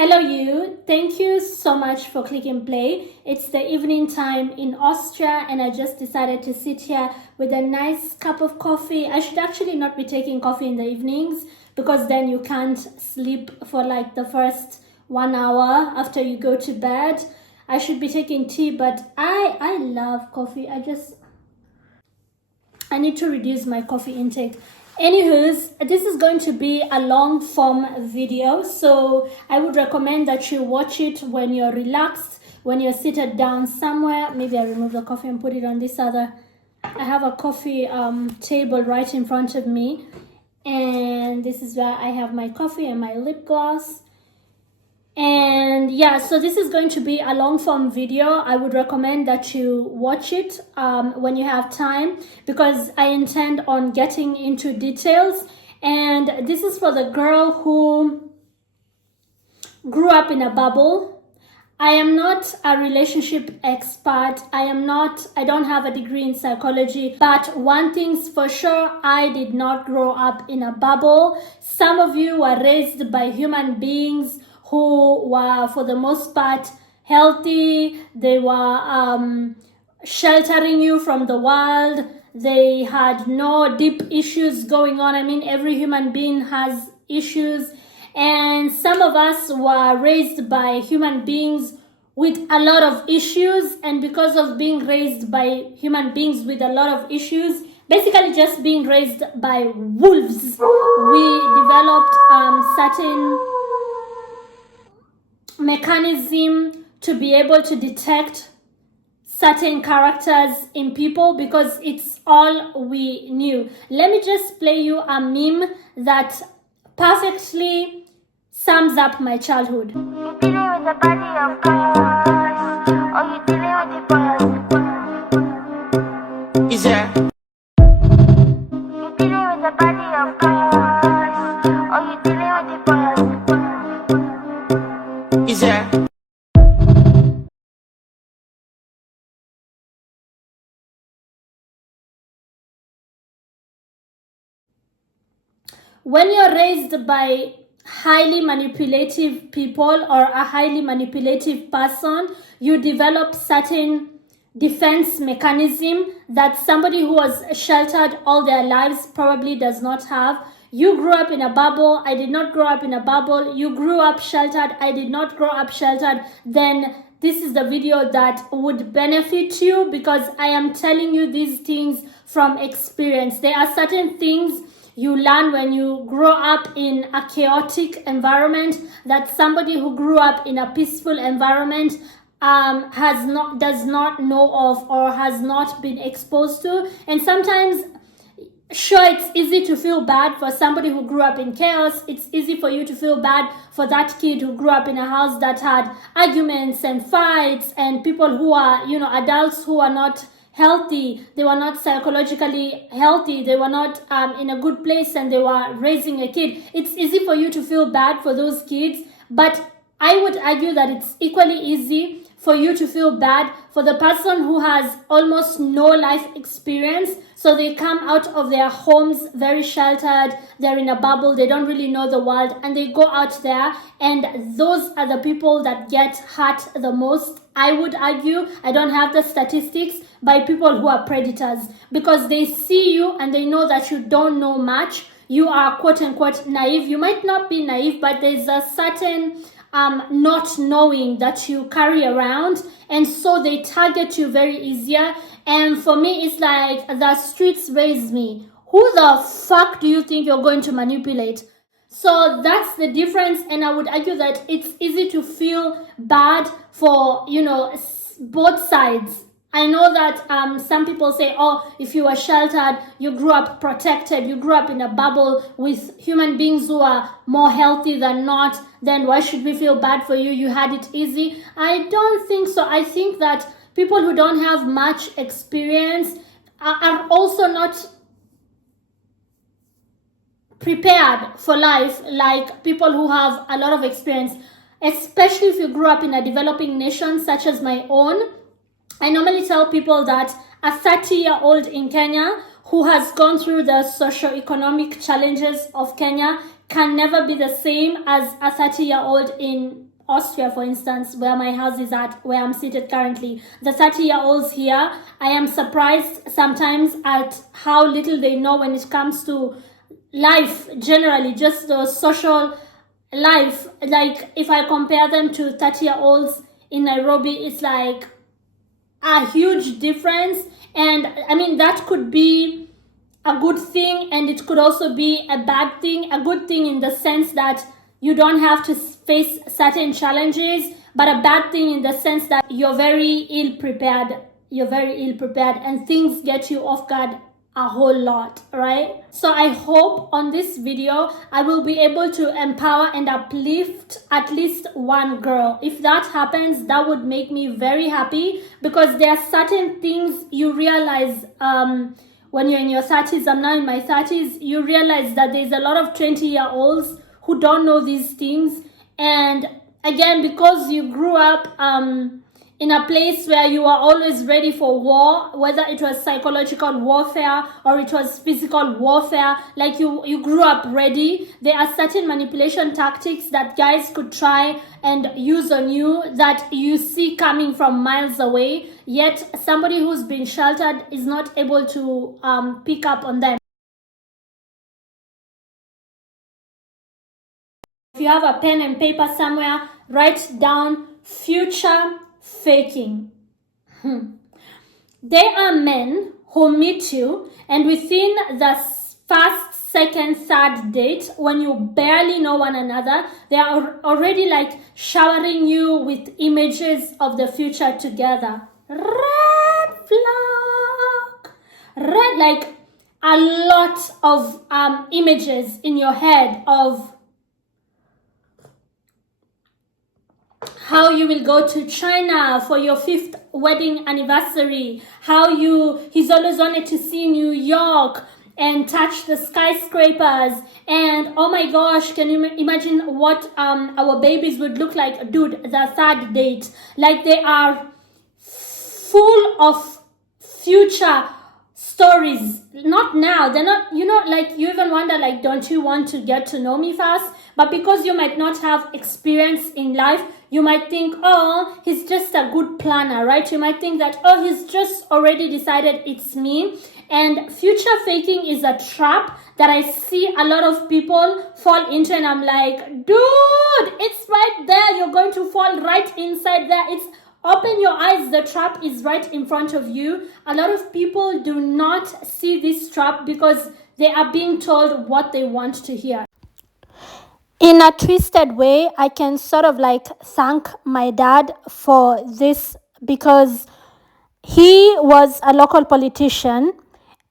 Hello you, thank you so much for clicking play. It's the evening time in Austria and I just decided to sit here with a nice cup of coffee. I should actually not be taking coffee in the evenings because then you can't sleep for like the first 1 hour after you go to bed. I should be taking tea, but I love coffee. I need to reduce my coffee intake. Anywho's, this is going to be a long form video, so I would recommend that you watch it when you're relaxed, when you're seated down somewhere. Maybe I remove the coffee and put it on this other. I have a coffee table right in front of me, and this is where I have my coffee and my lip gloss. And yeah, so this is going to be a long form video. I would recommend that you watch it when you have time because I intend on getting into details. And this is for the girl who grew up in a bubble. I am not a relationship expert. I don't have a degree in psychology, but one thing's for sure, I did not grow up in a bubble. Some of you were raised by human beings who were, for the most part, healthy. They were sheltering you from the world. They had no deep issues going on. I mean, every human being has issues. And some of us were raised by human beings with a lot of issues. And because of being raised by human beings with a lot of issues, basically just being raised by wolves, we developed certain mechanism to be able to detect certain characters in people because it's all we knew. Let me just play you a meme that perfectly sums up my childhood. You dealing with the body of God, or you dealing with the body? Is there? You dealing with the body of God, or you dealing with the body? Is there? When you're raised by highly manipulative people or a highly manipulative person, you develop certain defense mechanism that somebody who was sheltered all their lives probably does not have. You grew up in a bubble. I did not grow up in a bubble. You grew up sheltered. I did not grow up sheltered. Then this is the video that would benefit you because I am telling you these things from experience. There are certain things you learn when you grow up in a chaotic environment that somebody who grew up in a peaceful environment does not know of or has not been exposed to. And sometimes, sure, it's easy to feel bad for somebody who grew up in chaos. It's easy for you to feel bad for that kid who grew up in a house that had arguments and fights and people who are, adults who are not healthy. They were not psychologically healthy. They were not in a good place and they were raising a kid. It's easy for you to feel bad for those kids, but I would argue that it's equally easy for you to feel bad for the person who has almost no life experience. So they come out of their homes very sheltered. They're in a bubble. They don't really know the world. And they go out there. And those are the people that get hurt the most. I would argue, I don't have the statistics, by people who are predators. Because they see you and they know that you don't know much. You are quote unquote naive. You might not be naive, but there's a certain not knowing that you carry around, and so they target you very easier. And for me, it's like the streets raised me. Who the fuck do you think you're going to manipulate? So that's the difference, and I would argue that it's easy to feel bad for both sides. I know that some people say, oh, if you were sheltered, you grew up protected, you grew up in a bubble with human beings who are more healthy than not, then why should we feel bad for you? You had it easy. I don't think so. I think that people who don't have much experience are also not prepared for life like people who have a lot of experience, especially if you grew up in a developing nation such as my own. I normally tell people that a 30-year-old in Kenya who has gone through the socio-economic challenges of Kenya can never be the same as a 30-year-old in Austria, for instance, where my house is at, where I'm seated currently, the 30-year-olds here, I am surprised sometimes at how little they know when it comes to life generally, just the social life. Like, if I compare them to 30-year-olds in Nairobi, it's like a huge difference. And I mean, that could be a good thing, and it could also be a bad thing. A good thing in the sense that you don't have to face certain challenges, but a bad thing in the sense that you're very ill prepared, and things get you off guard a whole lot, right? So I hope on this video I will be able to empower and uplift at least one girl. If that happens, that would make me very happy, because there are certain things you realize when you're in your 30s. I'm now in my 30s. You realize that there's a lot of 20-year-olds who don't know these things. And again, because you grew up in a place where you are always ready for war, whether it was psychological warfare or it was physical warfare, like you grew up ready. There are certain manipulation tactics that guys could try and use on you that you see coming from miles away, yet somebody who's been sheltered is not able to pick up on them. If you have a pen and paper somewhere, write down future faking. There are men who meet you, and within the first, second, third date, when you barely know one another, they are already like showering you with images of the future together. Red flag. Red, like a lot of images in your head of how you will go to China for your 5th wedding anniversary, how he's always wanted to see New York and touch the skyscrapers, and oh my gosh, can you imagine what our babies would look like? Dude, the third date, like they are full of future stories. Not now, they're not, like you even wonder, like, don't you want to get to know me first? But because you might not have experience in life, you might think, oh, he's just a good planner, right? You might think that, oh, he's just already decided it's me. And future faking is a trap that I see a lot of people fall into, and I'm like, dude, it's right there. You're going to fall right inside there. Open your eyes, the trap is right in front of you. A lot of people do not see this trap because they are being told what they want to hear. In a twisted way, I can sort of like thank my dad for this, because he was a local politician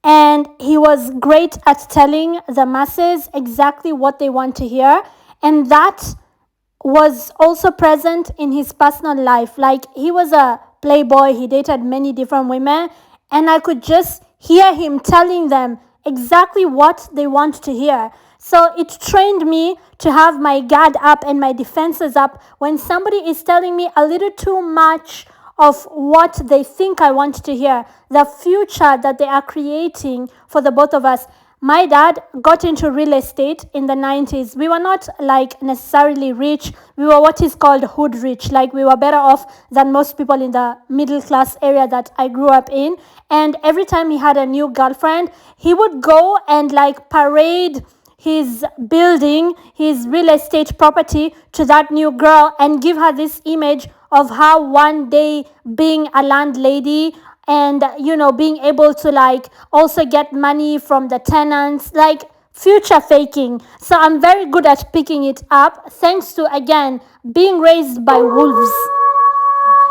and he was great at telling the masses exactly what they want to hear. And that was also present in his personal life. Like, he was a playboy, he dated many different women, and I could just hear him telling them exactly what they want to hear. So it trained me to have my guard up and my defenses up when somebody is telling me a little too much of what they think I want to hear, the future that they are creating for the both of us. My dad got into real estate in the 90s. We were not like necessarily rich. We were what is called hood rich. Like, we were better off than most people in the middle class area that I grew up in. And every time he had a new girlfriend, he would go and like parade his building, his real estate property to that new girl and give her this image of how one day being a landlady and, being able to like also get money from the tenants, like future faking. So I'm very good at picking it up, thanks to, again, being raised by wolves.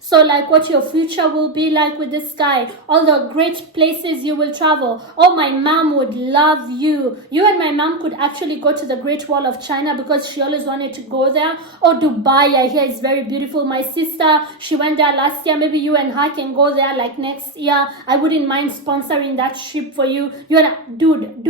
So like what your future will be like with this guy, all the great places you will travel. Oh, my mom would love you. You and my mom could actually go to the Great Wall of China because she always wanted to go there. Or Dubai, I hear is very beautiful. My sister, she went there last year. Maybe you and her can go there like next year. I wouldn't mind sponsoring that trip for you. You're like, dude,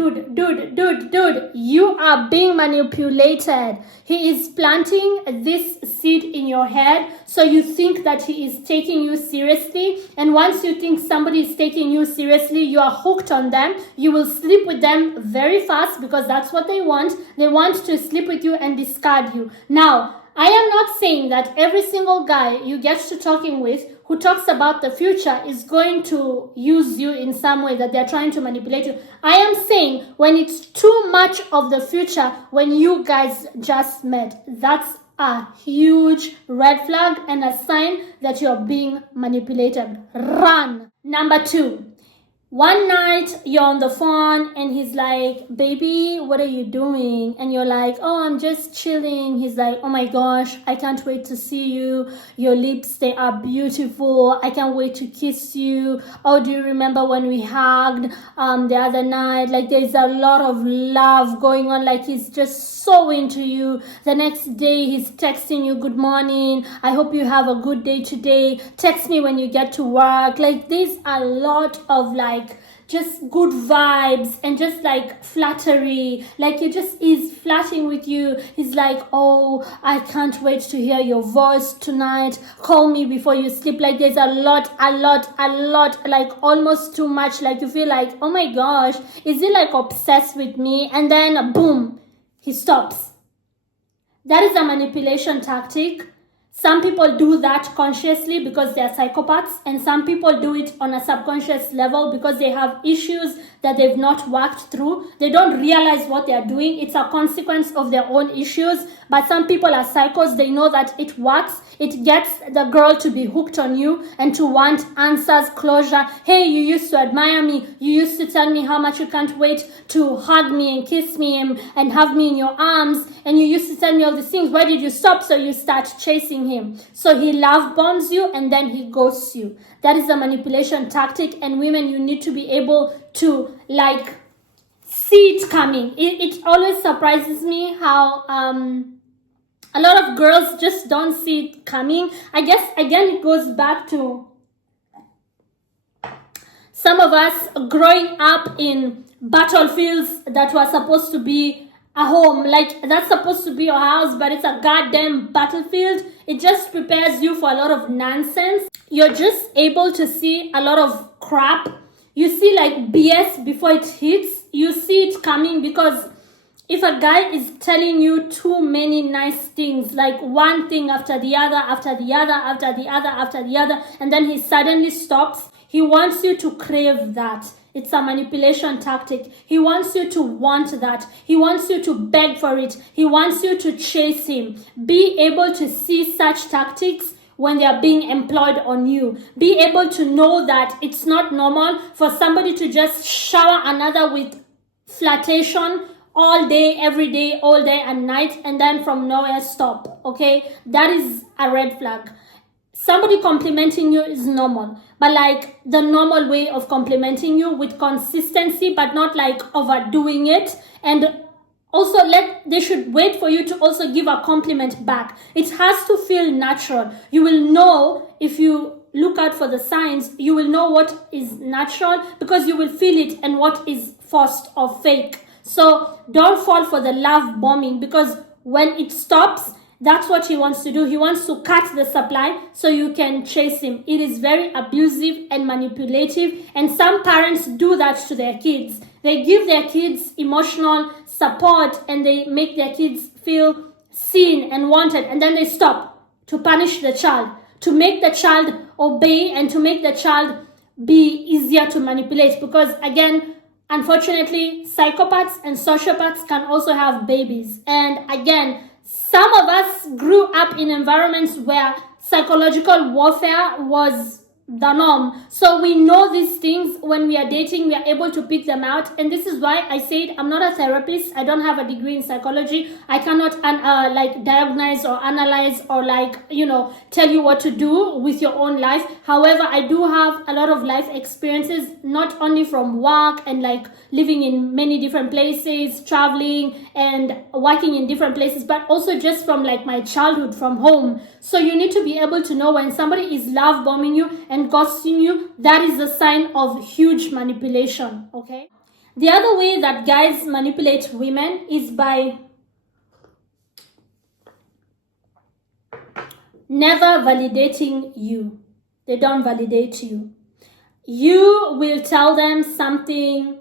you are being manipulated. He is planting this seed in your head so you think that he is taking you seriously. And once you think somebody is taking you seriously, you are hooked on them. You will sleep with them very fast because that's what they want. They want to sleep with you and discard you. Now, I am not saying that every single guy you get to talking with who talks about the future is going to use you in some way, that they're trying to manipulate you. I am saying when it's too much of the future when you guys just met, that's a huge red flag and a sign that you're being manipulated. Run. Number 2. One night you're on the phone and he's like, baby, what are you doing? And you're like, oh, I'm just chilling. He's like, oh my gosh, I can't wait to see you. Your lips, they are beautiful. I can't wait to kiss you. Oh, do you remember when we hugged the other night? Like, there's a lot of love going on. Like, he's just so into you. The next day he's texting you, good morning, I hope you have a good day today. Text me when you get to work. Like, there's a lot of like just good vibes and just like flattery. Like, he just is flirting with you. He's like, oh, I can't wait to hear your voice tonight. Call me before you sleep. Like, there's a lot, like almost too much. Like, you feel like, oh my gosh, is he like obsessed with me? And then boom, he stops. That is a manipulation tactic. Some people do that consciously because they're psychopaths, and some people do it on a subconscious level because they have issues that they've not worked through. They don't realize what they're doing. It's a consequence of their own issues. But some people are psychos. They know that it works. It gets the girl to be hooked on you and to want answers, closure. Hey, you used to admire me. You used to tell me how much you can't wait to hug me and kiss me and have me in your arms. And you used to tell me all these things. Why did you stop? So you start chasing him. So he love bombs you and then he ghosts you. That is a manipulation tactic. And women, you need to be able to like see it coming. It always surprises me how a lot of girls just don't see it coming. I guess again it goes back to some of us growing up in battlefields that were supposed to be a home. Like, that's supposed to be your house, but it's a goddamn battlefield. It just prepares you for a lot of nonsense. You're just able to see a lot of crap. You see like BS before it hits. You see it coming because if a guy is telling you too many nice things, like one thing after the other, after the other, after the other, after the other, and then he suddenly stops, he wants you to crave that. It's a manipulation tactic. He wants you to want that. He wants you to beg for it. He wants you to chase him. Be able to see such tactics when they are being employed on you. Be able to know that it's not normal for somebody to just shower another with flirtation all day, every day, all day and night, and then from nowhere stop. Okay, that is a red flag. Somebody complimenting you is normal, but like the normal way of complimenting you with consistency, but not like overdoing it. And also they should wait for you to also give a compliment back. It has to feel natural. You will know if you look out for the signs. You will know what is natural because you will feel it and what is forced or fake. So don't fall for the love bombing, because when it stops, that's what he wants to do. He wants to cut the supply so you can chase him. It is very abusive and manipulative, and some parents do that to their kids. They give their kids emotional support and they make their kids feel seen and wanted, and then they stop to punish the child, to make the child obey and to make the child be easier to manipulate. Because again, unfortunately, psychopaths and sociopaths can also have babies. And again, some of us grew up in environments where psychological warfare was the norm. So we know these things. When we are dating, we are able to pick them out. And this is why I said I'm not a therapist. I don't have a degree in psychology. I cannot like diagnose or analyze or tell you what to do with your own life. However, I do have a lot of life experiences, not only from work and like living in many different places, traveling and working in different places, but also just from like my childhood, from home. So you need to be able to know when somebody is love bombing you and ghosting you. That is a sign of huge manipulation. Okay. The other way that guys manipulate women is by never validating you. They don't validate you. You will tell them something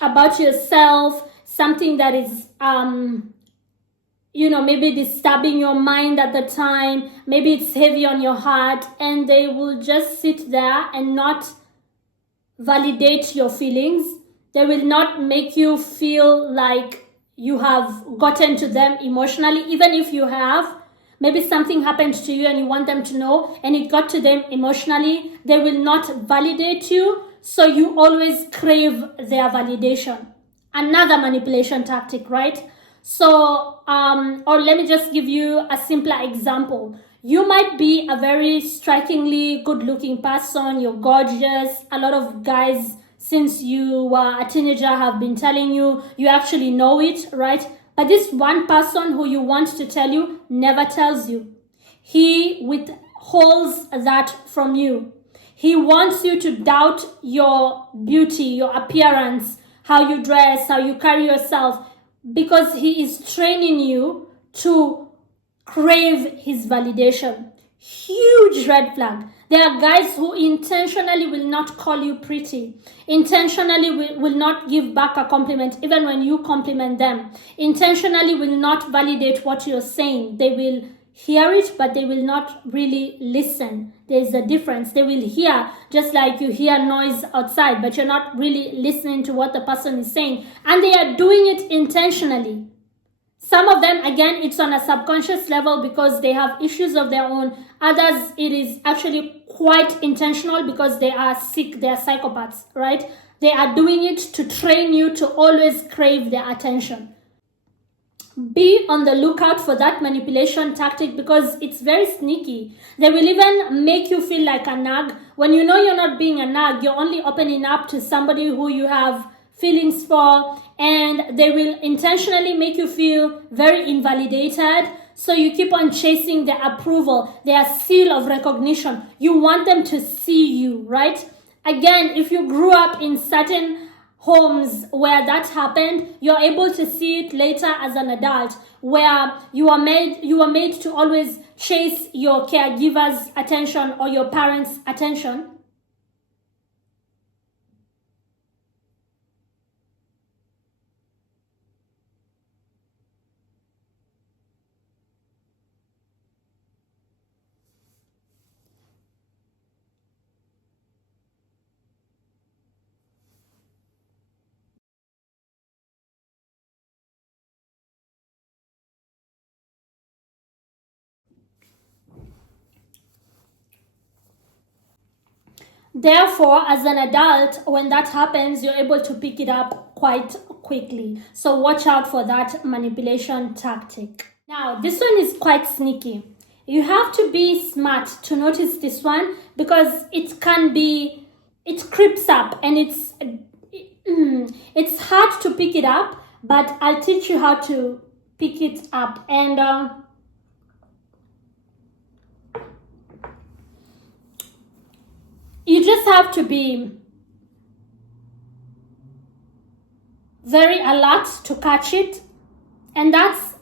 about yourself, something that is maybe disturbing your mind at the time, maybe it's heavy on your heart, and they will just sit there and not validate your feelings. They will not make you feel like you have gotten to them emotionally, even if you have. Maybe something happened to you and you want them to know, and it got to them emotionally. They will not validate you, so you always crave their validation. Another manipulation tactic, right? So, or let me just give you a simpler example. You might be a very strikingly good-looking person. You're gorgeous. A lot of guys, since you were a teenager, have been telling you. You actually know it, right? But this one person who you want to tell you never tells you. He withholds that from you. He wants you to doubt your beauty, your appearance, how you dress, how you carry yourself, because he is training you to crave his validation. Huge red flag. There are guys who intentionally will not call you pretty, intentionally will not give back a compliment even when you compliment them, intentionally will not validate what you're saying. They will hear it, but they will not really listen. There's a difference. They will hear, just like you hear noise outside, but you're not really listening to what the person is saying. And they are doing it intentionally. Some of them, again, it's on a subconscious level because they have issues of their own. Others, it is actually quite intentional because they are sick, they are psychopaths, right? They are doing it to train you to always crave their attention. Be on the lookout for that manipulation tactic because it's very sneaky. They will even make you feel like a nag. When you know you're not being a nag, you're only opening up to somebody who you have feelings for, and they will intentionally make you feel very invalidated. So you keep on chasing their approval, their seal of recognition. You want them to see you, right? Again, if you grew up in certain homes where that happened, you're able to see it later as an adult, where you are made to always chase your caregiver's attention or your parents' attention. Therefore, as an adult, when that happens, you're able to pick it up quite quickly. So watch out for that manipulation tactic. Now, this one is quite sneaky. You have to be smart to notice this one because it creeps up and it's hard to pick it up, but I'll teach you how to pick it up. And you just have to be very alert to catch it. And that's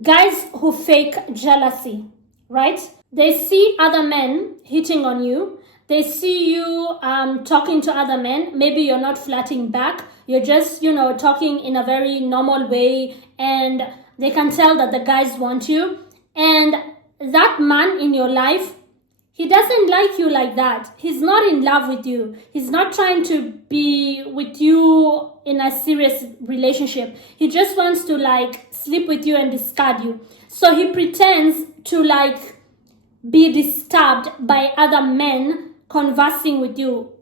guys who fake jealousy, right? They see other men hitting on you. They see you talking to other men. Maybe you're not flirting back. You're just, talking in a very normal way. And they can tell that the guys want you. And that man in your life, he doesn't like you like that. He's not in love with you. He's not trying to be with you in a serious relationship. He just wants to sleep with you and discard you. So he pretends to be disturbed by other men conversing with you.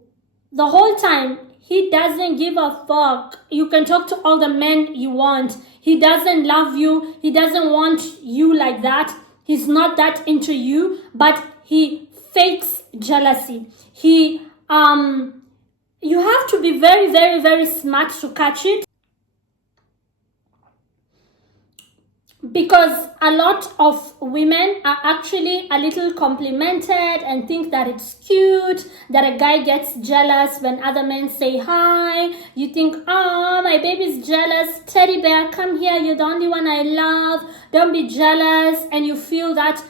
The whole time, he doesn't give a fuck. You can talk to all the men you want. He doesn't love you. He doesn't want you like that. He's not that into you, but he fakes jealousy. You have to be very, very, very smart to catch it, because a lot of women are actually a little complimented and think that it's cute that a guy gets jealous when other men say hi. You think, oh, my baby's jealous. Teddy bear, come here. You're the only one I love. Don't be jealous. And you feel that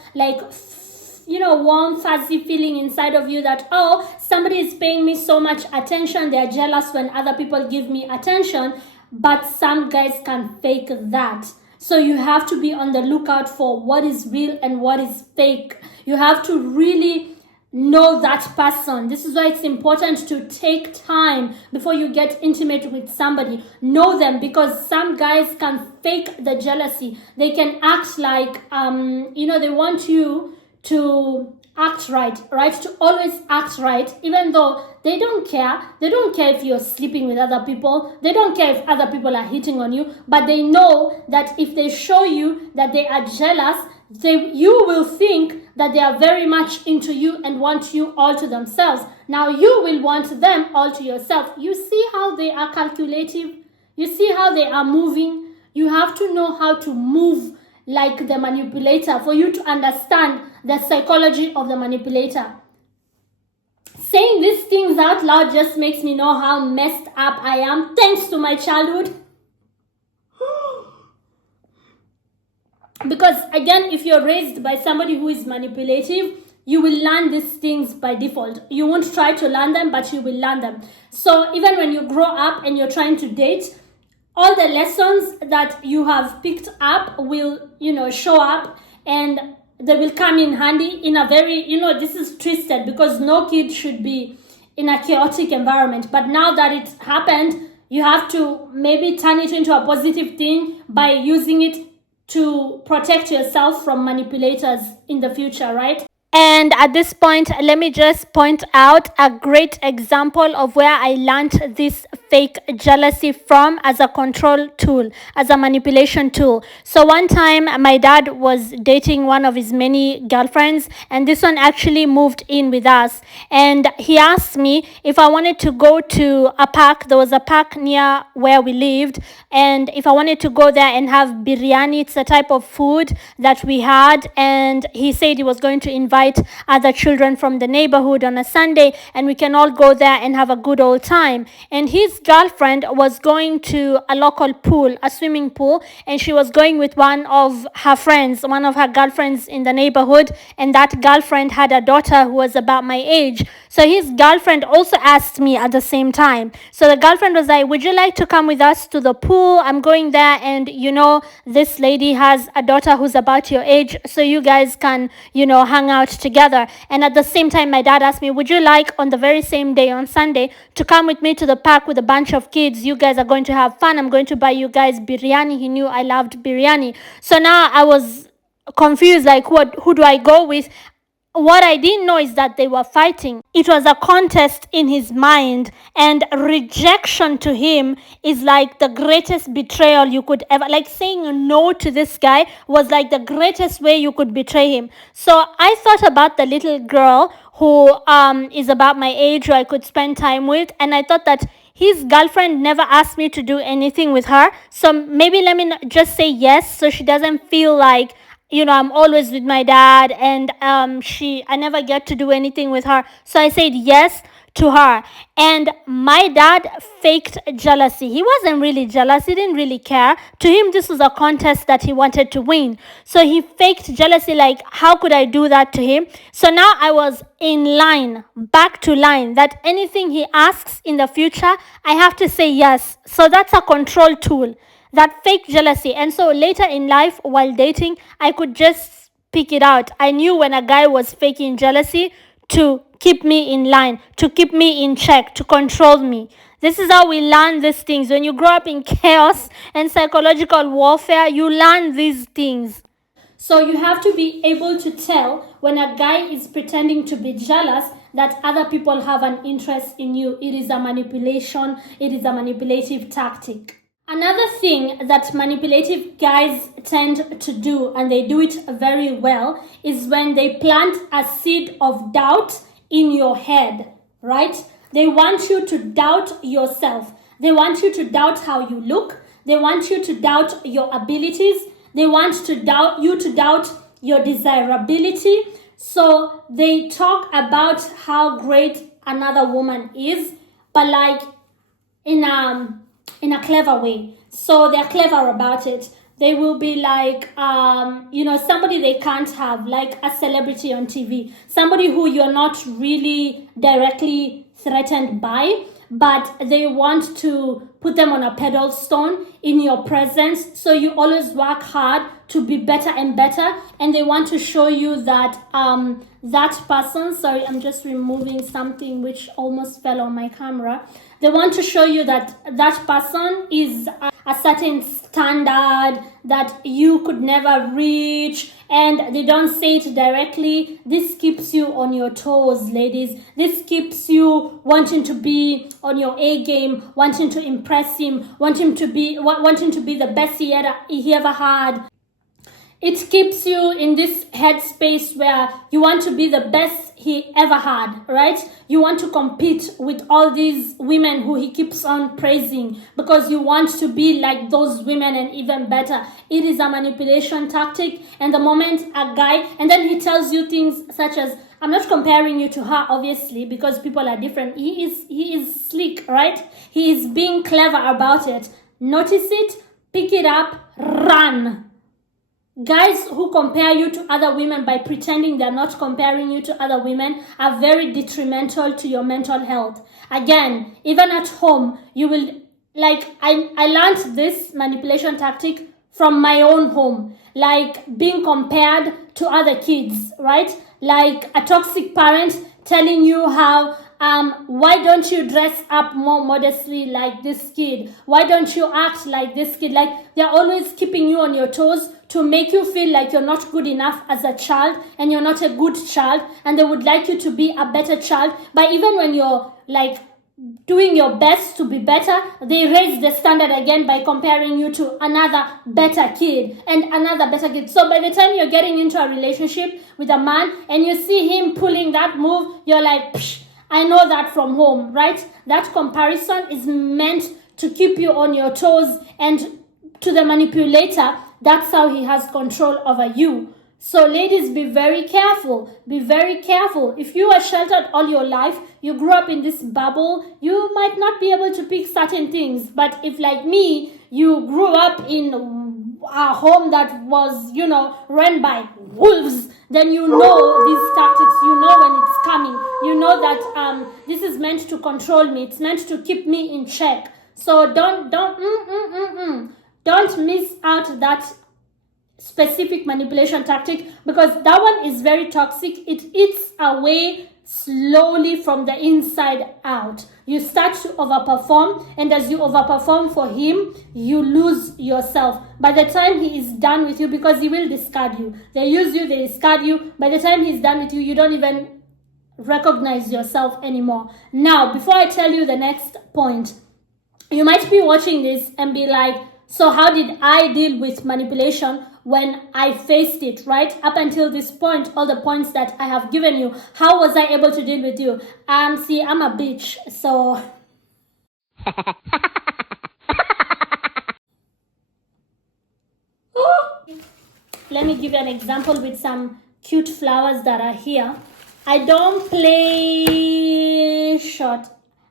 warm, fuzzy feeling inside of you that, oh, somebody is paying me so much attention. They're jealous when other people give me attention. but some guys can fake that. So you have to be on the lookout for what is real and what is fake. You have to really know that person. This is why it's important to take time before you get intimate with somebody. Know them, because some guys can fake the jealousy. They can act like they want you to act right, to always act right, even though they don't care. They don't care if you're sleeping with other people. They don't care if other people are hitting on you, but they know that if they show you that they are jealous, you will think that they are very much into you and want you all to themselves. Now you will want them all to yourself. You see how they are calculative? You see how they are moving? You have to know how to move like the manipulator for you to understand the psychology of the manipulator. Saying these things out loud just makes me know how messed up I am, thanks to my childhood. Because again, if you're raised by somebody who is manipulative, you will learn these things by default. You won't try to learn them, but you will learn them. So even when you grow up and you're trying to date, all the lessons that you have picked up will, show up, and they will come in handy in a very, this is twisted because no kid should be in a chaotic environment. But now that it happened, you have to maybe turn it into a positive thing by using it to protect yourself from manipulators in the future, right? And at this point, let me just point out a great example of where I learned this fake jealousy from as a control tool, as a manipulation tool. So one time, my dad was dating one of his many girlfriends, and this one actually moved in with us. And he asked me if I wanted to go to a park. There was a park near where we lived, and if I wanted to go there and have biryani. It's a type of food that we had, and he said he was going to invite other children from the neighborhood on a Sunday, and we can all go there and have a good old time. And his girlfriend was going to a local pool, a swimming pool, and she was going with one of her friends, one of her girlfriends in the neighborhood, and that girlfriend had a daughter who was about my age. So his girlfriend also asked me at the same time. So the girlfriend was like, would you like to come with us to the pool? I'm going there, and this lady has a daughter who's about your age, so you guys can hang out together. And at the same time, my dad asked me, would you like on the very same day, on Sunday, to come with me to the park with a bunch of kids? You guys are going to have fun. I'm going to buy you guys biryani. He knew I loved biryani. So now I was confused, like, who do I go with? What I didn't know is that they were fighting. It was a contest in his mind, and rejection to him is like the greatest betrayal you could ever, like saying no to this guy was like the greatest way you could betray him. So I thought about the little girl who is about my age, who I could spend time with, and I thought that his girlfriend never asked me to do anything with her, so maybe let me just say yes, so she doesn't feel like I'm always with my dad, and I never get to do anything with her. So I said yes to her. And my dad faked jealousy. He wasn't really jealous. He didn't really care. To him, this was a contest that he wanted to win. So he faked jealousy, like, how could I do that to him? So now I was in line, back to line, that anything he asks in the future, I have to say yes. So that's a control tool, that fake jealousy. And so later in life, while dating, I could just pick it out. I knew when a guy was faking jealousy to keep me in line, to keep me in check, to control me. This is how we learn these things. When you grow up in chaos and psychological warfare, you learn these things. So you have to be able to tell when a guy is pretending to be jealous that other people have an interest in you. It is a manipulation. It is a manipulative tactic. Another thing that manipulative guys tend to do, and they do it very well, is when they plant a seed of doubt in your head, right? They want you to doubt yourself. They want you to doubt how you look. They want you to doubt your abilities. They want to doubt your desirability. So they talk about how great another woman is, but like in a clever way. So they're clever about it. They will be like, somebody they can't have, like a celebrity on TV, somebody who you're not really directly threatened by, but they want to put them on a pedestal in your presence. So you always work hard to be better and better, and they want to show you that that person, sorry, I'm just removing something which almost fell on my camera. They want to show you that that person is a certain standard that you could never reach, and they don't say it directly. This keeps you on your toes, ladies. This keeps you wanting to be on your A game, wanting to impress him, wanting to be the best he ever had. It keeps you in this headspace where you want to be the best he ever had, right? You want to compete with all these women who he keeps on praising because you want to be like those women and even better. It is a manipulation tactic, and the moment a guy, and then he tells you things such as, I'm not comparing you to her, obviously, because people are different. He is slick, right? He is being clever about it. Notice it, pick it up, run. Guys who compare you to other women by pretending they're not comparing you to other women are very detrimental to your mental health. Again, even at home, you will, like, I learned this manipulation tactic from my own home, like being compared to other kids, right? Like a toxic parent telling you how, why don't you dress up more modestly like this kid? Why don't you act like this kid? Like, they're always keeping you on your toes to make you feel like you're not good enough as a child and you're not a good child, and they would like you to be a better child. But even when you're like doing your best to be better, they raise the standard again by comparing you to another better kid and another better kid. So by the time you're getting into a relationship with a man and you see him pulling that move, you're like, psh, I know that from home, right? That comparison is meant to keep you on your toes, and to the manipulator, that's how he has control over you. So ladies, be very careful. Be very careful. If you are sheltered all your life, you grew up in this bubble, you might not be able to pick certain things. But if, like me, you grew up in a home that was, run by wolves, then you know these tactics. You know when it's coming. You know that this is meant to control me. It's meant to keep me in check. So don't miss out that specific manipulation tactic, because that one is very toxic. It eats away slowly from the inside out. You start to overperform, and as you overperform for him, you lose yourself. By the time he is done with you, because he will discard you, they use you, they discard you. By the time he's done with you, you don't even recognize yourself anymore. Now, before I tell you the next point, you might be watching this and be like, so how did I deal with manipulation when I faced it, right? Up until this point, all the points that I have given you, how was I able to deal with you? See, I'm a bitch, so... Let me give you an example with some cute flowers that are here. I don't play short.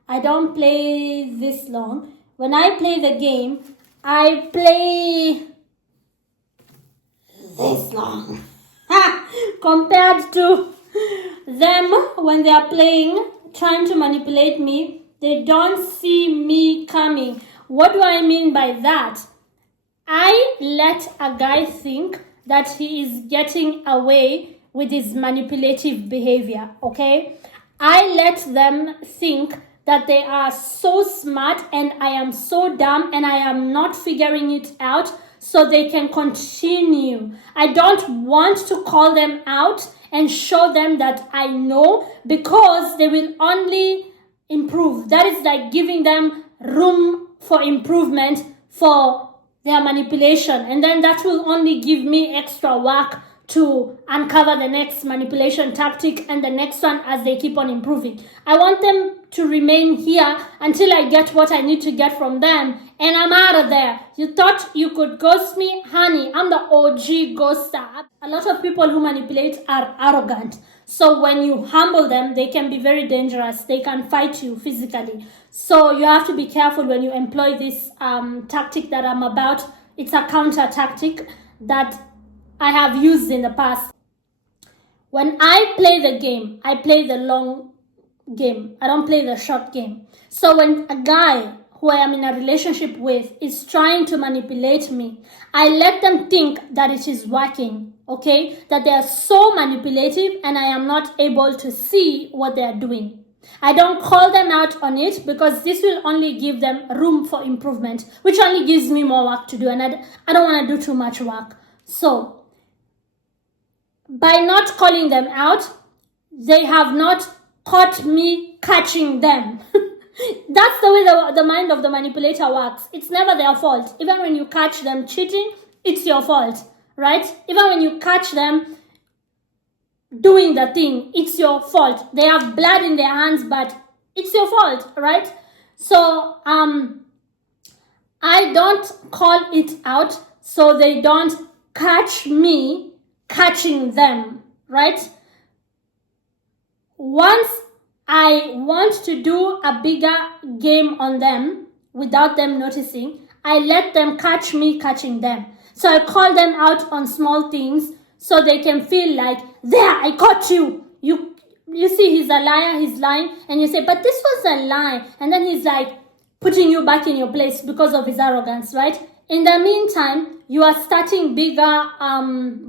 I don't play this long. When I play the game, I play this long. Compared to them, when they are playing, trying to manipulate me, they don't see me coming. What do I mean by that? I let a guy think that he is getting away with his manipulative behavior, okay? I let them think that they are so smart and I am so dumb and I am not figuring it out, so they can continue. I don't want to call them out and show them that I know, because they will only improve. That is like giving them room for improvement for their manipulation, and then that will only give me extra work to uncover the next manipulation tactic and the next one as they keep on improving. I want them to remain here until I get what I need to get from them, and I'm out of there. You thought you could ghost me? Honey, I'm the OG ghoster. A lot of people who manipulate are arrogant. So when you humble them, they can be very dangerous. They can fight you physically. So you have to be careful when you employ this tactic that I'm about. It's a counter tactic that I have used in the past. When I play the game, I play the long game. I don't play the short game. So when a guy who I am in a relationship with is trying to manipulate me, I let them think that it is working, okay? That they are so manipulative and I am not able to see what they are doing. I don't call them out on it because this will only give them room for improvement, which only gives me more work to do, and I don't want to do too much work. So by not calling them out, they have not caught me catching them. That's the way the mind of the manipulator works. It's never their fault. Even when you catch them cheating, it's your fault, right? Even when you catch them doing the thing, it's your fault. They have blood in their hands, but it's your fault, right? So I don't call it out so they don't catch me catching them, right? Once I want to do a bigger game on them without them noticing, I let them catch me catching them. So I call them out on small things so they can feel like, there, I caught you. You see, he's a liar, he's lying, and you say, but this was a lie. And then he's like putting you back in your place because of his arrogance, right? In the meantime, you are starting bigger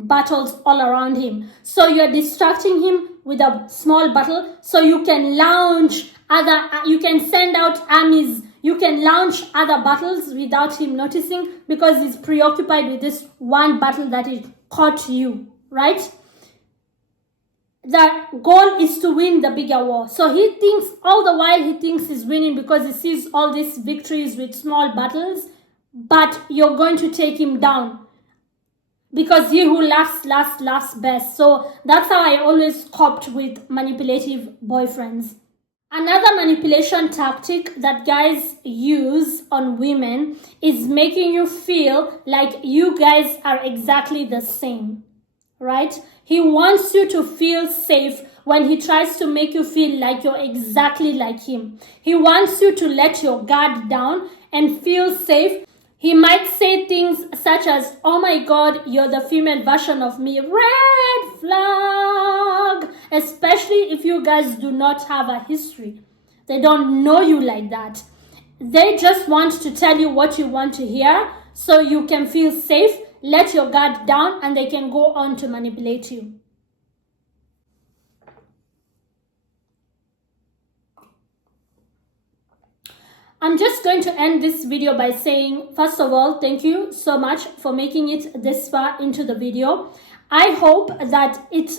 battles all around him. So you're distracting him with a small battle so you can you can send out armies, you can launch other battles without him noticing because he's preoccupied with this one battle that he caught you, right? The goal is to win the bigger war. So he thinks, all the while he thinks he's winning because he sees all these victories with small battles, but you're going to take him down because he who laughs best. So that's how I always coped with manipulative boyfriends. Another manipulation tactic that guys use on women is making you feel like you guys are exactly the same, right? He wants you to feel safe when he tries to make you feel like you're exactly like him. He wants you to let your guard down and feel safe. He might say things such as, oh my God, you're the female version of me. Red flag. Especially if you guys do not have a history. They don't know you like that. They just want to tell you what you want to hear so you can feel safe, let your guard down, and they can go on to manipulate you. I'm just going to end this video by saying, first of all, thank you so much for making it this far into the video. I hope that it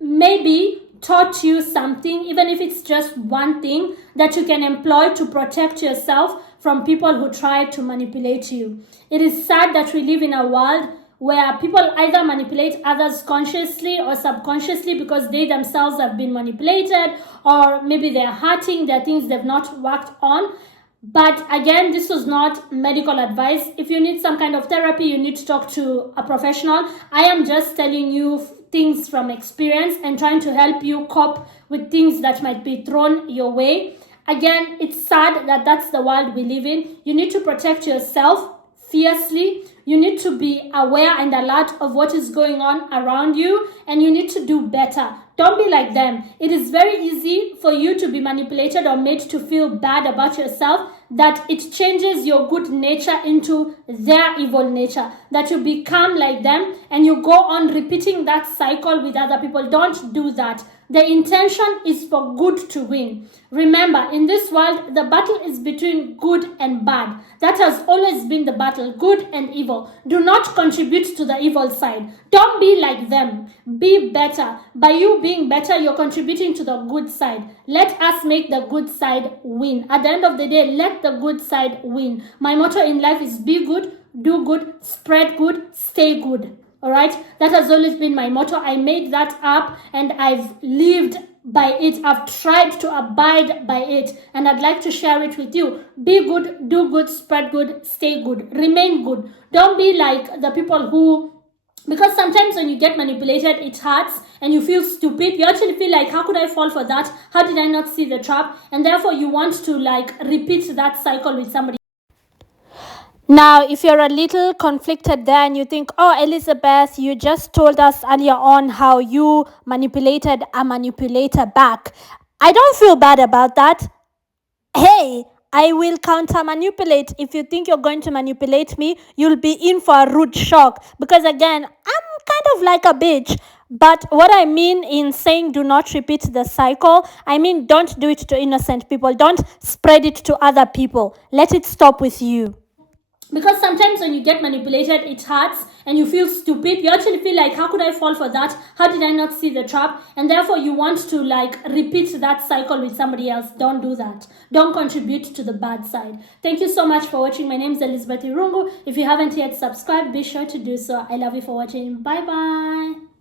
maybe taught you something, even if it's just one thing that you can employ to protect yourself from people who try to manipulate you. It is sad that we live in a world where people either manipulate others consciously or subconsciously because they themselves have been manipulated, or maybe they're hurting, there are things they've not worked on. But again, this was not medical advice. If you need some kind of therapy, you need to talk to a professional. I am just telling you things from experience and trying to help you cope with things that might be thrown your way. Again, it's sad that that's the world we live in. You need to protect yourself fiercely. You need to be aware and alert of what is going on around you, and you need to do better. Don't be like them. It is very easy for you to be manipulated or made to feel bad about yourself, that it changes your good nature into their evil nature, that you become like them and you go on repeating that cycle with other people. Don't do that. The intention is for good to win. Remember, in this world, the battle is between good and bad. That has always been the battle, good and evil. Do not contribute to the evil side. Don't be like them. Be better. By you being better, you're contributing to the good side. Let us make the good side win. At the end of the day, let the good side win. My motto in life is be good, do good, spread good, stay good. All right, that has always been my motto. I made that up and I've lived by it. I've tried to abide by it, and I'd like to share it with you. Be good, do good, spread good, stay good, remain good. Don't be like the people who, because sometimes when you get manipulated, it hurts and you feel stupid. You actually feel like, how could I fall for that? How did I not see the trap? And therefore you want to like repeat that cycle with somebody. Now, if you're a little conflicted there and you think, oh, Elizabeth, you just told us earlier on how you manipulated a manipulator back. I don't feel bad about that. Hey, I will counter manipulate. If you think you're going to manipulate me, you'll be in for a rude shock. Because again, I'm kind of like a bitch. But what I mean in saying do not repeat the cycle, I mean don't do it to innocent people. Don't spread it to other people. Let it stop with you. Because sometimes when you get manipulated, it hurts and you feel stupid. You actually feel like, how could I fall for that? How did I not see the trap? And therefore you want to like repeat that cycle with somebody else. Don't do that. Don't contribute to the bad side. Thank you so much for watching. My name is Elizabeth Irungu. If you haven't yet subscribed, be sure to do so. I love you for watching. Bye bye.